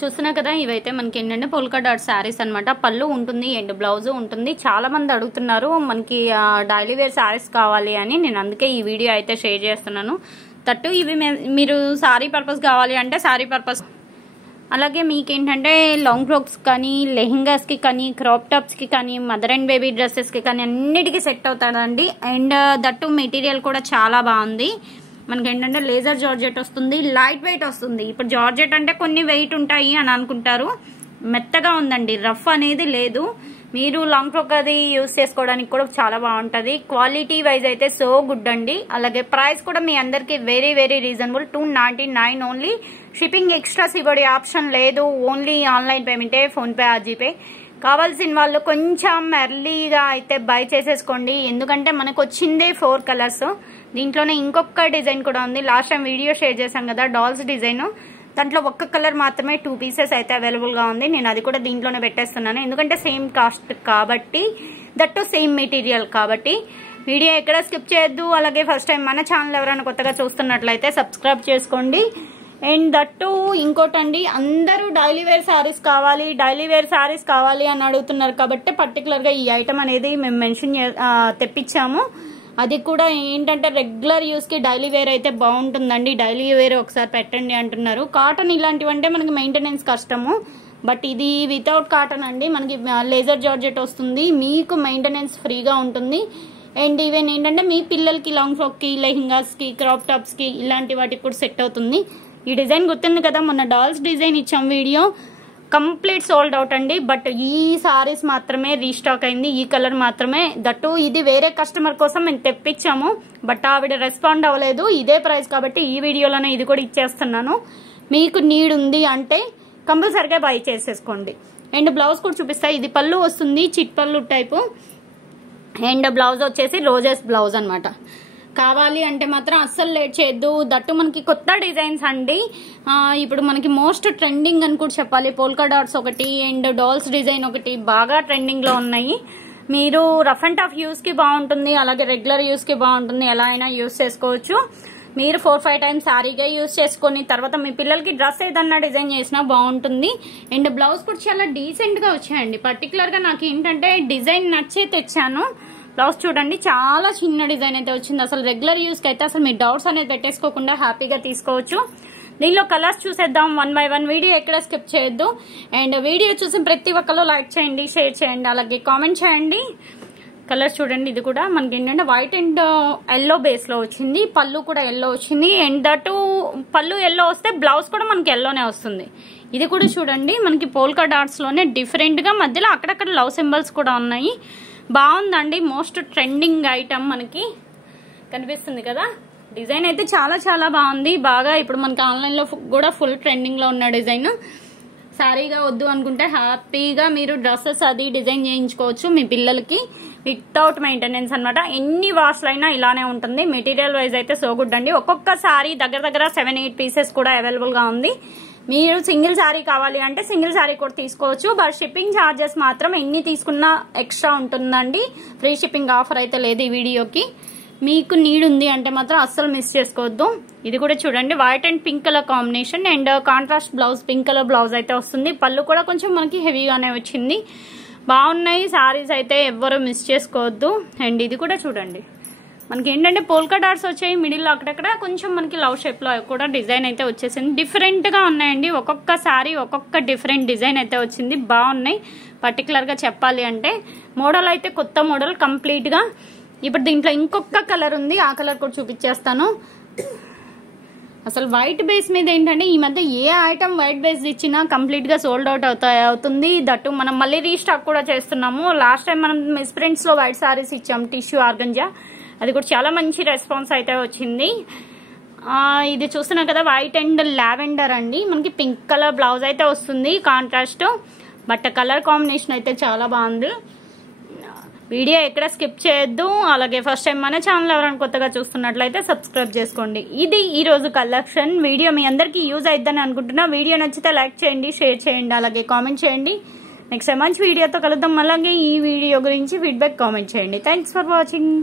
చూస్తున్నా కదా ఇవైతే మనకి ఏంటంటే పోల్కా డాట్ శారీస్ అన్నమాట. పళ్ళు ఉంటుంది అండ్ బ్లౌజ్ ఉంటుంది. చాలా మంది అడుగుతున్నారు మనకి డైలీ వేర్ శారీస్ కావాలి అని. నేను అందుకే ఈ వీడియో అయితే షేర్ చేస్తున్నాను. తట్టు ఇవి మీరు శారీ పర్పస్ కావాలి అంటే శారీ పర్పస్, అలాగే మీకేంటంటే లాంగ్ ఫ్రాక్స్ కానీ లెహెంగాస్కి కానీ క్రాప్ టాప్స్కి కానీ మదర్ అండ్ బేబీ డ్రెస్సెస్కి కానీ అన్నిటికీ సెట్ అవుతుందండి. అండ్ దట్టు మెటీరియల్ కూడా చాలా బాగుంది. మనకి ఏంటంటే లేజర్ జార్జెట్ వస్తుంది, లైట్ వెయిట్ వస్తుంది. ఇప్పుడు జార్జెట్ అంటే కొన్ని వెయిట్ ఉంటాయి అని అనుకుంటారు, మెత్తగా ఉందండి, రఫ్ అనేది లేదు. మీరు లాంగ్ ఫ్రాక్ అది యూజ్ చేసుకోవడానికి కూడా చాలా బాగుంటుంది. క్వాలిటీ వైజ్ అయితే సో గుడ్ అండి. అలాగే ప్రైస్ కూడా మీ అందరికి very very reasonable, 299 only. Shipping extras ఇవ్వడే ఆప్షన్ లేదు, ఓన్లీ ఆన్లైన్ పేమెంటే, ఫోన్పే ఆర్ జీపే. కావాల్సిన వాళ్ళు కొంచెం ఎర్లీగా అయితే బై చేసేసుకోండి, ఎందుకంటే మనకు వచ్చిందే 4 కలర్స్. దీంట్లోనే ఇంకొక డిజైన్ కూడా ఉంది. లాస్ట్ టైం వీడియో షేర్ చేశాం కదా డాల్స్ డిజైన్, దాంట్లో ఒక్క కలర్ మాత్రమే 2 పీసెస్ అయితే అవైలబుల్ గా ఉంది. నేను అది కూడా దీంట్లోనే పెట్టేస్తున్నాను, ఎందుకంటే సేమ్ కాస్ట్ కాబట్టి, దట్టు సేమ్ మెటీరియల్ కాబట్టి. వీడియో ఎక్కడ స్కిప్ చేయొద్దు. అలాగే ఫస్ట్ టైం మన ఛానల్ ఎవరైనా కొత్తగా చూస్తున్నట్లయితే సబ్స్క్రైబ్ చేసుకోండి. అండ్ దట్టు ఇంకోటండి, అందరూ డైలీ వేర్ శారీస్ కావాలి, డైలీ వేర్ శారీస్ కావాలి అని అడుగుతున్నారు కాబట్టి పర్టికులర్ గా ఈ ఐటమ్ అనేది మేము మెన్షన్ తెప్పించాము. అది కూడా ఏంటంటే రెగ్యులర్ యూస్ కి డైలీ వేర్ అయితే బాగుంటుందండి. డైలీ వేర్ ఒకసారి పెట్టండి అంటున్నారు. కాటన్ ఇలాంటివంటే మనకి మెయింటెనెన్స్ కష్టము, బట్ ఇది వితౌట్ కాటన్ అండి. మనకి లేజర్ జార్జెట్ వస్తుంది, మీకు మెయింటెనెన్స్ ఫ్రీగా ఉంటుంది. అండ్ ఈవెన్ ఏంటంటే మీ పిల్లలకి లాంగ్ ఫ్రాక్ కి లెహెంగాస్ కి క్రాప్ టాప్స్ కి ఇలాంటి వాటికి కూడా సెట్ అవుతుంది. ఈ డిజైన్ గుర్తుంది కదా, మొన్న డాల్స్ డిజైన్ ఇచ్చాం వీడియో, కంప్లీట్ సోల్డ్ అవుట్ అండి. బట్ ఈ సారీస్ మాత్రమే రీస్టాక్ అయింది, ఈ కలర్ మాత్రమే. దట్టు ఇది వేరే కస్టమర్ కోసం మేము తెప్పించాము, బట్ ఆవిడ రెస్పాండ్ అవ్వలేదు. ఇదే ప్రైస్ కాబట్టి ఈ వీడియోలోనే ఇది కూడా ఇచ్చేస్తున్నాను. మీకు నీడ్ ఉంది అంటే కంపల్సరిగా బై చేసేసుకోండి. అండ్ బ్లౌజ్ కూడా చూపిస్తా. ఇది పళ్ళు వస్తుంది, చిట్ పళ్ళు టైపు. అండ్ బ్లౌజ్ వచ్చేసి రోజెస్ బ్లౌజ్ అనమాట. కావాలి అంటే మాత్రం అస్సలు లేట్ చేయొద్దు. దట్టు మనకి కొత్త డిజైన్స్ అండి. ఇప్పుడు మనకి మోస్ట్ ట్రెండింగ్ అని కూడా చెప్పాలి. పోల్కా డాట్స్ ఒకటి అండ్ డాల్స్ డిజైన్ ఒకటి బాగా ట్రెండింగ్ లో ఉన్నాయి. మీరు రఫ్ అండ్ టఫ్ యూస్ కి బాగుంటుంది, అలాగే రెగ్యులర్ యూస్ కి బాగుంటుంది. ఎలా అయినా యూస్ చేసుకోవచ్చు. మీరు 4-5 టైమ్స్ సారీగా యూస్ చేసుకుని తర్వాత మీ పిల్లలకి డ్రెస్ ఏదన్నా డిజైన్ చేసినా బాగుంటుంది. అండ్ బ్లౌజ్ కూడా చాలా డీసెంట్ గా వచ్చాయండి. పర్టికులర్ గా నాకు ఏంటంటే డిజైన్ నచ్చే తెచ్చాను. బ్లౌజ్ చూడండి, చాలా చిన్న డిజైన్ అయితే వచ్చింది. అసలు రెగ్యులర్ యూస్ కి అయితే అసలు మీ డౌట్స్ అనేది పెట్టేసుకోకుండా హ్యాపీగా తీసుకోవచ్చు. దీనిలో కలర్స్ చూసేద్దాం 1 by 1. వీడియో ఎక్కడ స్కిప్ చేయొద్దు. అండ్ వీడియో చూసి ప్రతి ఒక్కరు లైక్ చేయండి, షేర్ చేయండి, అలాగే కామెంట్ చేయండి. కలర్స్ చూడండి, ఇది కూడా మనకి ఏంటంటే వైట్ అండ్ ఎల్లో బేస్ లో వచ్చింది. పళ్ళు కూడా ఎల్లో వచ్చింది. అండ్ దట్టు పళ్ళు ఎల్లో వస్తే బ్లౌజ్ కూడా మనకి ఎల్లోనే వస్తుంది. ఇది కూడా చూడండి, మనకి పోల్కా డాట్స్ లోనే డిఫరెంట్ గా మధ్యలో అక్కడక్కడ లవ్ సింబల్స్ కూడా ఉన్నాయి. బాగుందండి, మోస్ట్ ట్రెండింగ్ ఐటమ్ మనకి కనిపిస్తుంది కదా. డిజైన్ అయితే చాలా చాలా బాగుంది. బాగా ఇప్పుడు మనకి ఆన్లైన్ లో కూడా ఫుల్ ట్రెండింగ్ లో ఉన్న డిజైన్. సారీగా వద్దు అనుకుంటే హ్యాపీగా మీరు డ్రెస్సెస్ అది డిజైన్ చేయించుకోవచ్చు మీ పిల్లలకి, వితౌట్ మెయింటెనెన్స్ అనమాట. ఎన్ని వాష్లు అయినా ఇలానే ఉంటుంది. మెటీరియల్ వైజ్ అయితే సో గుడ్ అండి. ఒక్కొక్క సారీ దగ్గర 7-8 పీసెస్ కూడా అవైలబుల్ గా ఉంది. మీరు సింగిల్ శారీ కావాలి అంటే సింగిల్ శారీ కూడా తీసుకోవచ్చు. బట్ షిప్పింగ్ ఛార్జెస్ మాత్రం ఎన్ని తీసుకున్నా ఎక్స్ట్రా ఉంటుందండి. ఫ్రీ షిప్పింగ్ ఆఫర్ అయితే లేదు ఈ వీడియోకి. మీకు నీడ్ ఉంది అంటే మాత్రం అస్సలు మిస్ చేసుకోవద్దు. ఇది కూడా చూడండి, white and pink colour combination and contrast blouse, pink colour blouse అయితే వస్తుంది. పళ్ళు కూడా కొంచెం మనకి హెవీగానే వచ్చింది. బాగున్నాయి శారీస్ అయితే, ఎవ్వరూ మిస్ చేసుకోవద్దు. అండ్ ఇది కూడా చూడండి, మనకి ఏంటంటే పోల్కా డాట్స్ వచ్చాయి మిడిల్ లో, అక్కడక్కడ కొంచెం మనకి లవ్ షేప్ లో కూడా డిజైన్ అయితే వచ్చేసింది. డిఫరెంట్ గా ఉన్నాయండి. ఒక్కొక్క శారీ ఒక్కొక్క డిఫరెంట్ డిజైన్ అయితే వచ్చింది. బాగున్నాయి. పర్టికులర్ గా చెప్పాలి అంటే మోడల్ అయితే కొత్త మోడల్ కంప్లీట్ గా. ఇప్పుడు దీంట్లో ఇంకొక కలర్ ఉంది, ఆ కలర్ కూడా చూపించేస్తాను. అసలు వైట్ బేస్ మీద ఏంటంటే ఈ మధ్య ఏ ఐటమ్ వైట్ బేస్ ఇచ్చినా కంప్లీట్ గా సోల్డ్ అవుట్ అవుతుంది. దట్టు మనం మళ్ళీ రీస్టాక్ కూడా చేస్తున్నాము. లాస్ట్ టైం మనం మిస్ ప్రింట్స్ లో వైట్ సారీస్ ఇచ్చాం, టిష్యూ ఆర్గంజా. అది కూడా చాలా మంచి రెస్పాన్స్ అయితే వచ్చింది. ఇది చూస్తున్నా కదా, వైట్ అండ్ లావెండర్ అండి. మనకి పింక్ కలర్ బ్లౌజ్ అయితే వస్తుంది కాంట్రాస్ట్. బట్ కలర్ కాంబినేషన్ అయితే చాలా బాగుంది. వీడియో ఎక్కడ స్కిప్ చేయొద్దు. అలాగే ఫస్ట్ టైం మన ఛానల్ ఎవరైనా కొత్తగా చూస్తున్నట్లయితే సబ్స్క్రైబ్ చేసుకోండి. ఇది ఈ రోజు కలెక్షన్. వీడియో మీ అందరికీ యూజ్ అయిద్దని అనుకుంటున్నా. వీడియో నచ్చితే లైక్ చేయండి, షేర్ చేయండి, అలాగే కామెంట్ చేయండి. నెక్స్ట్ మంచి వీడియోతో కలుద్దాం. అలాగే ఈ వీడియో గురించి ఫీడ్బ్యాక్ కామెంట్ చేయండి. Thanks for watching.